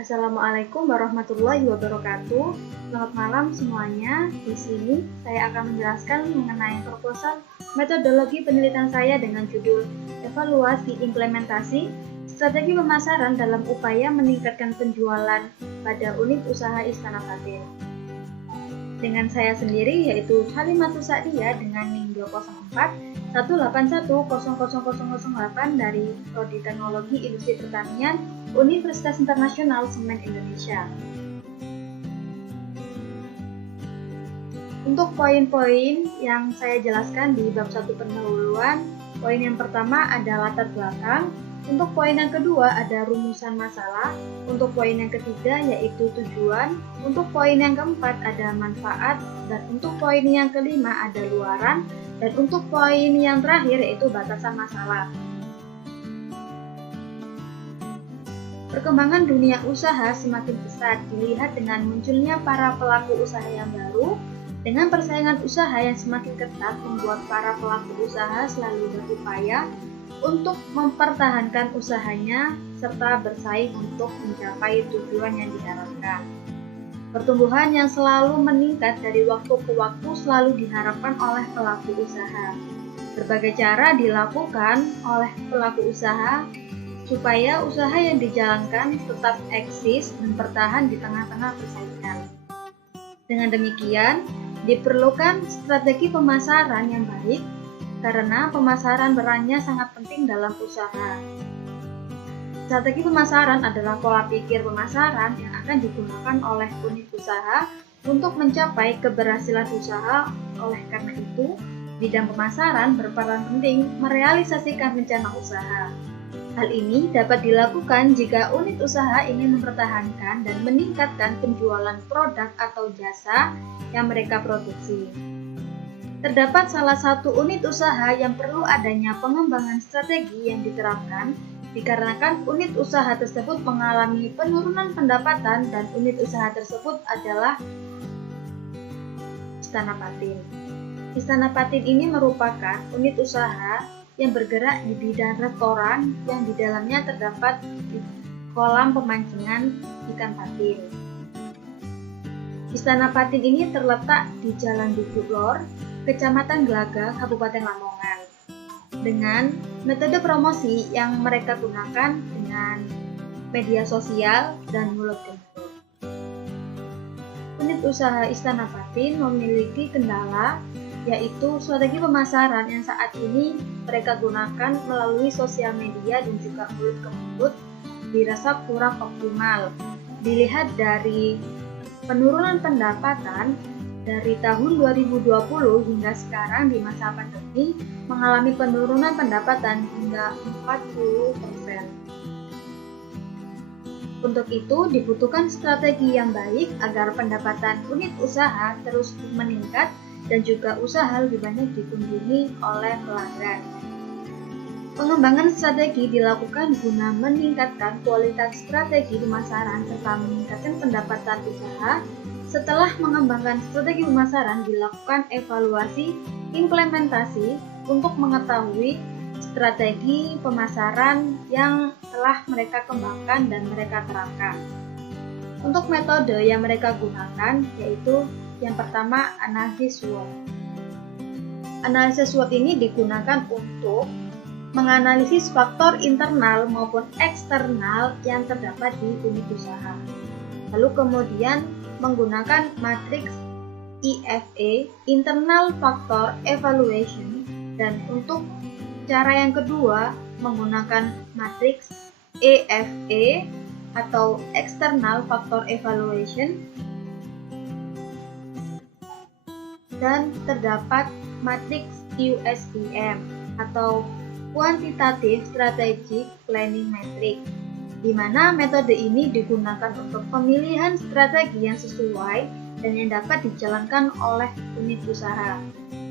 Assalamualaikum warahmatullahi wabarakatuh. Selamat malam semuanya. Di sini saya akan menjelaskan mengenai proposal metodologi penelitian saya dengan judul Evaluasi Implementasi Strategi Pemasaran dalam Upaya Meningkatkan Penjualan pada Unit Usaha Istana Patin. Dengan saya sendiri yaitu Halimatus Sa'diyah dengan NIM 204 181000008 dari Prodi Teknologi Industri Pertanian Universitas Internasional Semen Indonesia. Untuk poin-poin yang saya jelaskan di bab 1 pendahuluan, poin yang pertama ada latar belakang, untuk poin yang kedua ada rumusan masalah, untuk poin yang ketiga yaitu tujuan, untuk poin yang keempat ada manfaat, dan untuk poin yang kelima ada luaran, dan untuk poin yang terakhir yaitu batasan masalah. Perkembangan dunia usaha semakin pesat dilihat dengan munculnya para pelaku usaha yang baru, dengan persaingan usaha yang semakin ketat membuat para pelaku usaha selalu berupaya untuk mempertahankan usahanya serta bersaing untuk mencapai tujuan yang diharapkan. Pertumbuhan yang selalu meningkat dari waktu ke waktu selalu diharapkan oleh pelaku usaha. Berbagai cara dilakukan oleh pelaku usaha supaya usaha yang dijalankan tetap eksis dan bertahan di tengah-tengah persaingan. Dengan demikian, diperlukan strategi pemasaran yang baik karena pemasaran perannya sangat penting dalam usaha. Strategi pemasaran adalah pola pikir pemasaran yang akan digunakan oleh unit usaha untuk mencapai keberhasilan usaha. Oleh karena itu, bidang pemasaran berperan penting merealisasikan rencana usaha. Hal ini dapat dilakukan jika unit usaha ingin mempertahankan dan meningkatkan penjualan produk atau jasa yang mereka produksi. Terdapat salah satu unit usaha yang perlu adanya pengembangan strategi yang diterapkan dikarenakan unit usaha tersebut mengalami penurunan pendapatan dan unit usaha tersebut adalah Istana Patin. Istana Patin ini merupakan unit usaha yang bergerak di bidang restoran yang di dalamnya terdapat kolam pemancingan ikan patin. Istana Patin ini terletak di Jalan Dukuh Lor, Kecamatan Glaga, Kabupaten Lamongan. Dengan metode promosi yang mereka gunakan dengan media sosial dan mulut ke mulut. Unit usaha Istana Patin memiliki kendala yaitu strategi pemasaran yang saat ini mereka gunakan melalui sosial media dan juga mulut ke mulut dirasa kurang optimal. Dilihat dari penurunan pendapatan dari tahun 2020 hingga sekarang di masa pandemi mengalami penurunan pendapatan hingga 40%. Untuk itu dibutuhkan strategi yang baik agar pendapatan unit usaha terus meningkat dan juga usaha lebih banyak dikunjungi oleh pelanggan. Pengembangan strategi dilakukan guna meningkatkan kualitas strategi pemasaran serta meningkatkan pendapatan usaha. Setelah mengembangkan strategi pemasaran, dilakukan evaluasi implementasi untuk mengetahui strategi pemasaran yang telah mereka kembangkan dan mereka terapkan. Untuk metode yang mereka gunakan yaitu yang pertama, analisis SWOT. Analisis SWOT ini digunakan untuk menganalisis faktor internal maupun eksternal yang terdapat di unit usaha. Lalu kemudian menggunakan matriks IFE, Internal Factor Evaluation, dan untuk cara yang kedua menggunakan matriks EFE atau External Factor Evaluation, dan terdapat matriks QSPM atau Quantitative Strategic Planning Matrix, di mana metode ini digunakan untuk pemilihan strategi yang sesuai dan yang dapat dijalankan oleh unit usaha.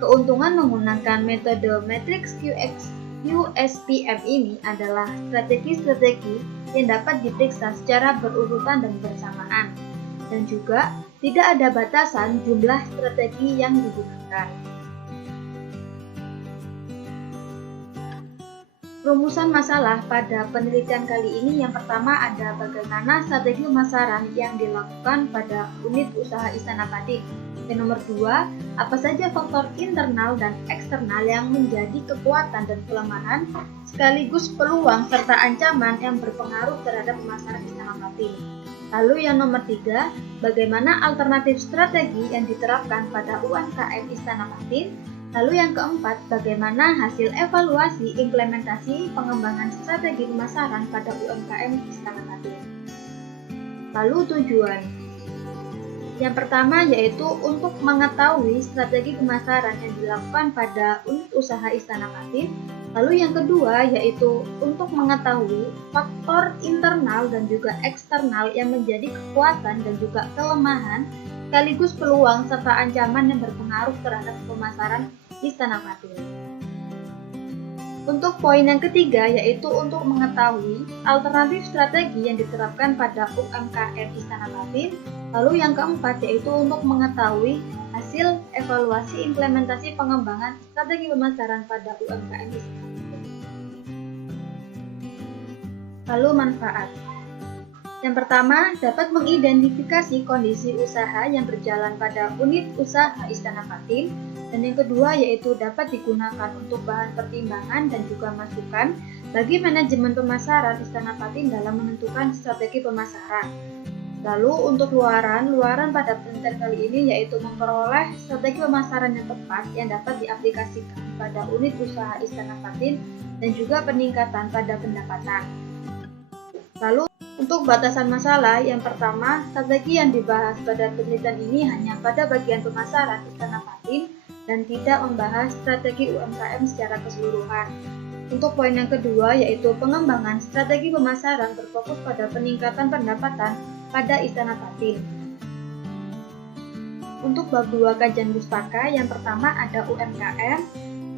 Keuntungan menggunakan metode matriks QSPM ini adalah strategi-strategi yang dapat diperiksa secara berurutan dan bersamaan, dan juga tidak ada batasan jumlah strategi yang digunakan. Rumusan masalah pada penelitian kali ini yang pertama ada bagaimana strategi pemasaran yang dilakukan pada unit usaha Istana Patin. Yang nomor 2, apa saja faktor internal dan eksternal yang menjadi kekuatan dan kelemahan sekaligus peluang serta ancaman yang berpengaruh terhadap pemasaran Istana Patin. Lalu yang nomor 3, bagaimana alternatif strategi yang diterapkan pada UMKM Istana Patin. Lalu yang keempat, bagaimana hasil evaluasi implementasi pengembangan strategi pemasaran pada UMKM Istana Patin. Lalu tujuan. Yang pertama yaitu untuk mengetahui strategi pemasaran yang dilakukan pada unit usaha Istana Patin. Lalu yang kedua yaitu untuk mengetahui faktor internal dan juga eksternal yang menjadi kekuatan dan juga kelemahan sekaligus peluang serta ancaman yang berpengaruh terhadap pemasaran Istana Patin. Untuk poin yang ketiga yaitu untuk mengetahui alternatif strategi yang diterapkan pada UMKM Istana Patin. Lalu yang keempat yaitu untuk mengetahui hasil evaluasi implementasi pengembangan strategi pemasaran pada UMKM Istana Patin. Lalu manfaat. Yang pertama, dapat mengidentifikasi kondisi usaha yang berjalan pada unit usaha Istana Patin. Dan yang kedua yaitu dapat digunakan untuk bahan pertimbangan dan juga masukan bagi manajemen pemasaran Istana Patin dalam menentukan strategi pemasaran. Lalu untuk luaran pada penelitian kali ini yaitu memperoleh strategi pemasaran yang tepat yang dapat diaplikasikan pada unit usaha Istana Patin dan juga peningkatan pada pendapatan. Lalu untuk batasan masalah, yang pertama, strategi yang dibahas pada penelitian ini hanya pada bagian pemasaran Istana Patin dan tidak membahas strategi UMKM secara keseluruhan. Untuk poin yang kedua yaitu pengembangan strategi pemasaran berfokus pada peningkatan pendapatan pada Istana Patin. Untuk bab 2 kajian pustaka, yang pertama ada UMKM,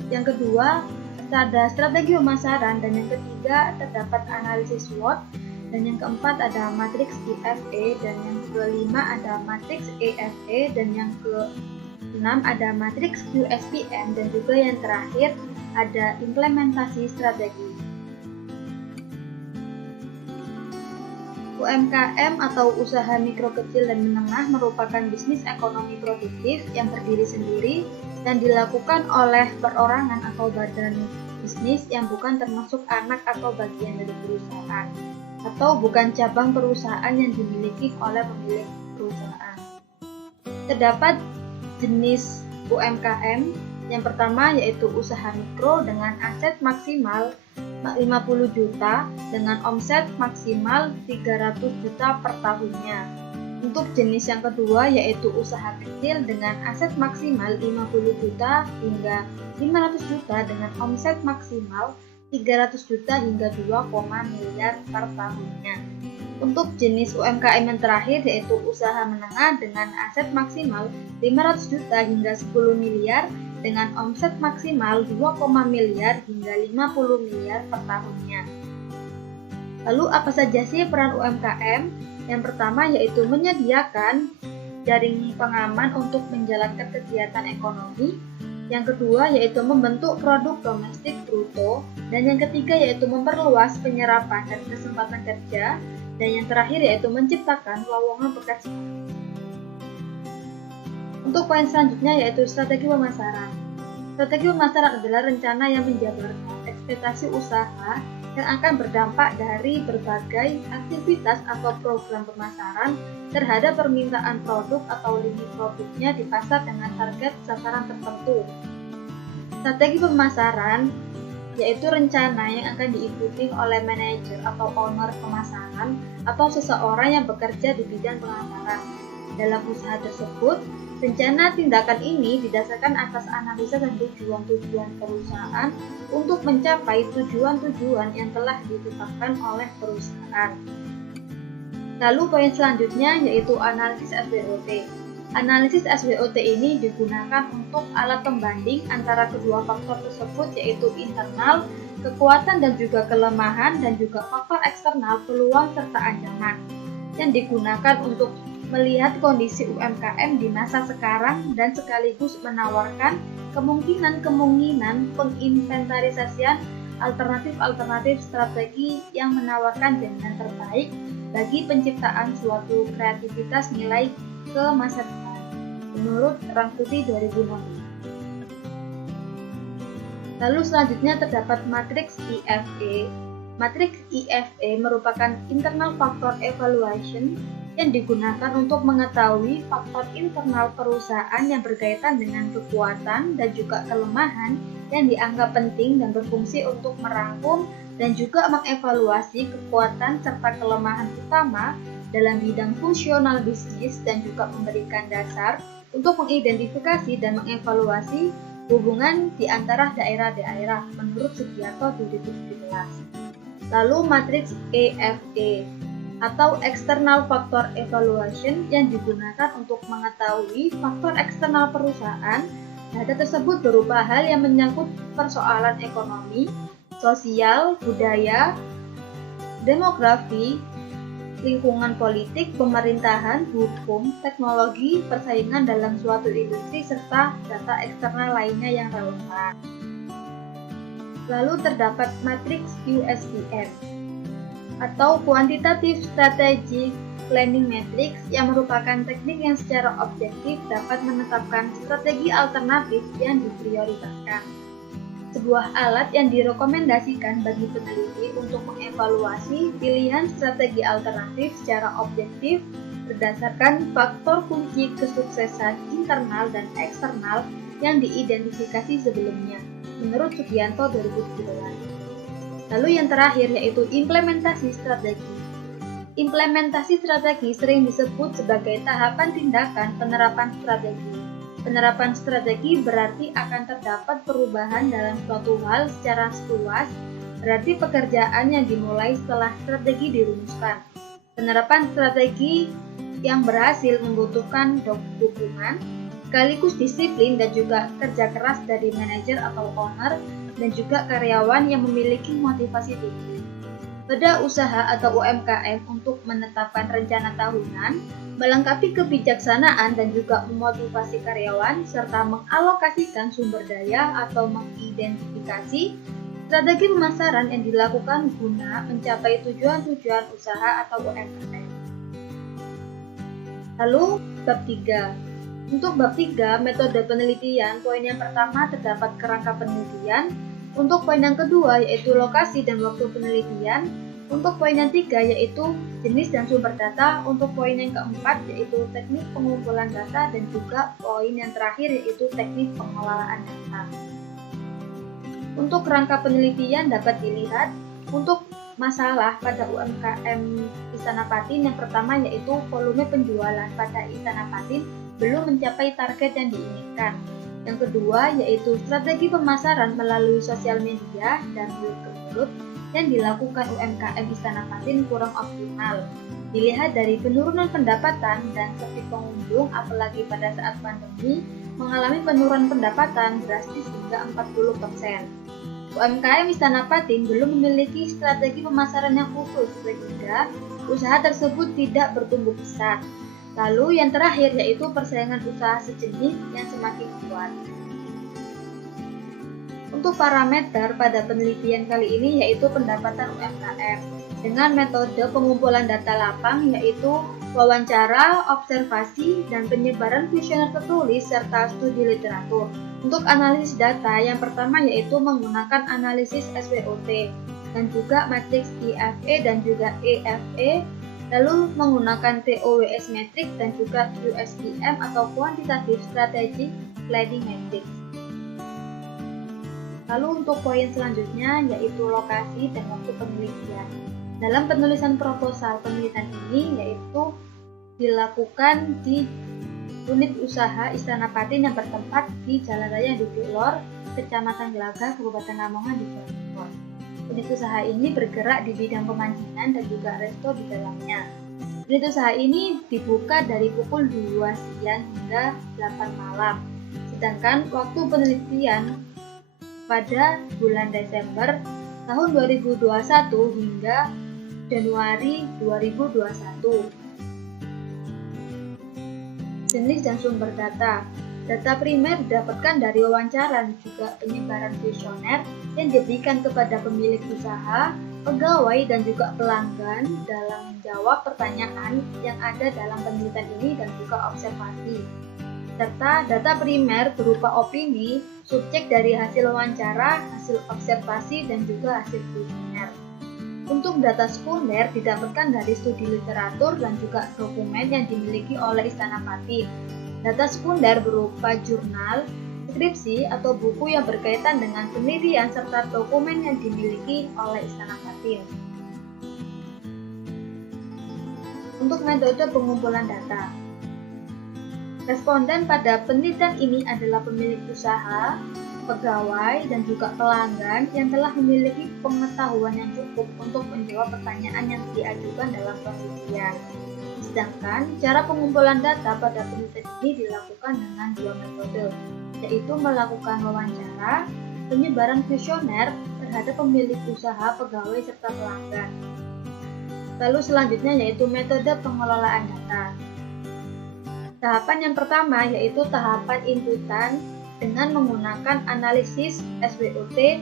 yang kedua ada strategi pemasaran, dan yang ketiga terdapat analisis SWOT, dan yang keempat ada matriks IFE, dan yang kelima ada matriks EFE, dan yang ke-6 ada matriks QSPM, dan juga yang terakhir ada implementasi strategi. UMKM atau usaha mikro kecil dan menengah merupakan bisnis ekonomi produktif yang berdiri sendiri dan dilakukan oleh perorangan atau badan bisnis yang bukan termasuk anak atau bagian dari perusahaan, atau bukan cabang perusahaan yang dimiliki oleh pemilik perusahaan. Terdapat jenis UMKM. Yang pertama yaitu usaha mikro dengan aset maksimal 50 juta dengan omset maksimal 300 juta per tahunnya. Untuk jenis yang kedua yaitu usaha kecil dengan aset maksimal 50 juta hingga 500 juta dengan omset maksimal 300 juta hingga 2, miliar per tahunnya. Untuk jenis UMKM yang terakhir yaitu usaha menengah dengan aset maksimal 500 juta hingga 10 miliar dengan omset maksimal 2, miliar hingga 50 miliar per tahunnya. Lalu apa saja sih peran UMKM? Yang pertama yaitu menyediakan jaring pengaman untuk menjalankan kegiatan ekonomi. Yang kedua yaitu membentuk produk domestik bruto. Dan yang ketiga yaitu memperluas penyerapan dan kesempatan kerja. Dan yang terakhir yaitu menciptakan lowongan pekerjaan. Untuk poin selanjutnya yaitu strategi pemasaran. Strategi pemasaran adalah rencana yang menjabarkan ekspektasi usaha yang akan berdampak dari berbagai aktivitas atau program pemasaran terhadap permintaan produk atau lini produknya di pasar dengan target sasaran tertentu. Strategi pemasaran yaitu rencana yang akan diikuti oleh manajer atau owner pemasaran atau seseorang yang bekerja di bidang pemasaran. Dalam usaha tersebut, rencana tindakan ini didasarkan atas analisa dan tujuan-tujuan perusahaan untuk mencapai tujuan-tujuan yang telah ditetapkan oleh perusahaan. Lalu poin selanjutnya yaitu analisis SWOT. Analisis SWOT ini digunakan untuk alat pembanding antara kedua faktor tersebut yaitu internal, kekuatan dan juga kelemahan, dan juga faktor eksternal, peluang serta ancaman, yang digunakan untuk melihat kondisi UMKM di masa sekarang dan sekaligus menawarkan kemungkinan penginventarisasian alternatif-alternatif strategi yang menawarkan jaminan terbaik bagi penciptaan suatu kreativitas nilai ke masa depan, menurut Rangkuti 2016. Lalu selanjutnya terdapat matriks IFE. Matriks IFE merupakan internal factor evaluation yang digunakan untuk mengetahui faktor internal perusahaan yang berkaitan dengan kekuatan dan juga kelemahan yang dianggap penting dan berfungsi untuk merangkum dan juga mengevaluasi kekuatan serta kelemahan utama dalam bidang fungsional bisnis dan juga memberikan dasar untuk mengidentifikasi dan mengevaluasi hubungan di antara daerah-daerah menurut Sugiarto 2017. Lalu matriks EFE atau External Factor Evaluation yang digunakan untuk mengetahui faktor eksternal perusahaan. Data tersebut berupa hal yang menyangkut persoalan ekonomi, sosial, budaya, demografi, lingkungan politik, pemerintahan, hukum, teknologi, persaingan dalam suatu industri, serta data eksternal lainnya yang relevan. Lalu terdapat matriks QSTM atau Quantitative Strategic Planning Matrix yang merupakan teknik yang secara objektif dapat menetapkan strategi alternatif yang diprioritaskan. Sebuah alat yang direkomendasikan bagi peneliti untuk mengevaluasi pilihan strategi alternatif secara objektif berdasarkan faktor kunci kesuksesan internal dan eksternal yang diidentifikasi sebelumnya, menurut Sugianto 2017. Lalu yang terakhir yaitu implementasi strategi. Implementasi strategi sering disebut sebagai tahapan tindakan penerapan strategi. Penerapan strategi berarti akan terdapat perubahan dalam suatu hal secara luas, berarti pekerjaan yang dimulai setelah strategi dirumuskan. Penerapan strategi yang berhasil membutuhkan dukungan, sekaligus disiplin dan juga kerja keras dari manajer atau owner dan juga karyawan yang memiliki motivasi tinggi. Pada usaha atau UMKM untuk menetapkan rencana tahunan, melengkapi kebijaksanaan dan juga memotivasi karyawan, serta mengalokasikan sumber daya atau mengidentifikasi strategi pemasaran yang dilakukan guna mencapai tujuan-tujuan usaha atau UMKM. Lalu, bab 3. Untuk bab 3, metode penelitian, poin yang pertama terdapat kerangka penelitian. Untuk poin yang kedua yaitu lokasi dan waktu penelitian. Untuk poin yang ketiga yaitu jenis dan sumber data. Untuk poin yang keempat yaitu teknik pengumpulan data, dan juga poin yang terakhir yaitu teknik pengelolaan data. Untuk kerangka penelitian dapat dilihat untuk masalah pada UMKM Istana Patin. Yang pertama yaitu volume penjualan pada Istana Patin belum mencapai target yang diinginkan. Yang kedua yaitu strategi pemasaran melalui sosial media dan mulut-ke-mulut yang dilakukan UMKM Istana Patin kurang optimal. Dilihat dari penurunan pendapatan dan sepi pengunjung, apalagi pada saat pandemi, mengalami penurunan pendapatan drastis hingga 40%. UMKM Istana Patin belum memiliki strategi pemasaran yang khusus sehingga usaha tersebut tidak bertumbuh pesat. Lalu yang terakhir yaitu persaingan usaha sejenis yang semakin kuat. Untuk parameter pada penelitian kali ini yaitu pendapatan UMKM dengan metode pengumpulan data lapang yaitu wawancara, observasi, dan penyebaran kuesioner tertulis serta studi literatur. Untuk analisis data yang pertama yaitu menggunakan analisis SWOT dan juga matriks IFE dan juga EFE. Lalu menggunakan TOWS Matrix dan juga QSTM atau Quantitative Strategic Planning Matrix. Lalu untuk poin selanjutnya yaitu lokasi dan waktu penelitian. Dalam penulisan proposal penelitian ini yaitu dilakukan di unit usaha Istana Patin yang bertempat di Jalan Raya Dukuh Lor, Kecamatan Gelagah, Kabupaten Lamongan di Jawa Timur. Unit usaha ini bergerak di bidang pemancingan dan juga resto di dalamnya. Unit usaha ini dibuka dari pukul 2 siang hingga 8 malam. Sedangkan waktu penelitian pada bulan Desember tahun 2021 hingga Januari 2021. Jenis dan sumber data. Data primer didapatkan dari wawancara dan juga penyebaran kuesioner yang diberikan kepada pemilik usaha, pegawai, dan juga pelanggan dalam menjawab pertanyaan yang ada dalam penelitian ini dan juga observasi. Serta data primer berupa opini, subjek dari hasil wawancara, hasil observasi, dan juga hasil kuesioner. Untuk data sekunder didapatkan dari studi literatur dan juga dokumen yang dimiliki oleh Istana Patin. Data sekunder berupa jurnal, skripsi, atau buku yang berkaitan dengan penelitian serta dokumen yang dimiliki oleh Istana Patin. Untuk metode pengumpulan data, responden pada penelitian ini adalah pemilik usaha, pegawai, dan juga pelanggan yang telah memiliki pengetahuan yang cukup untuk menjawab pertanyaan yang diajukan dalam penelitian. Sedangkan cara pengumpulan data pada penelitian ini dilakukan dengan dua metode, yaitu melakukan wawancara, penyebaran kuesioner terhadap pemilik usaha, pegawai, serta pelanggan. Lalu selanjutnya yaitu metode pengelolaan data. Tahapan yang pertama yaitu tahapan inputan dengan menggunakan analisis SWOT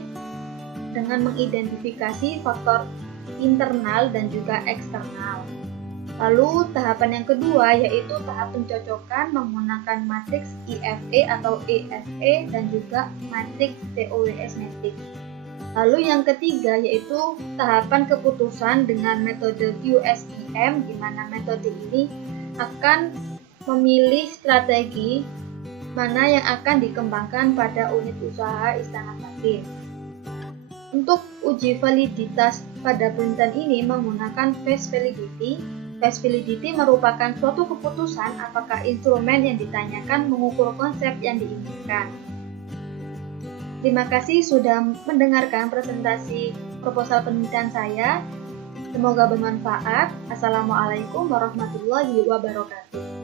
dengan mengidentifikasi faktor internal dan juga eksternal. Lalu tahapan yang kedua yaitu tahap pencocokan menggunakan matriks IFE atau EFE dan juga matriks TOWS matrix. Lalu yang ketiga yaitu tahapan keputusan dengan metode QSEM, di mana metode ini akan memilih strategi mana yang akan dikembangkan pada unit usaha Istana Patin. Untuk uji validitas pada penelitian ini menggunakan phase validity. Phase validity merupakan suatu keputusan apakah instrumen yang ditanyakan mengukur konsep yang diinginkan. Terima kasih sudah mendengarkan presentasi proposal penelitian saya. Semoga bermanfaat. Assalamualaikum warahmatullahi wabarakatuh.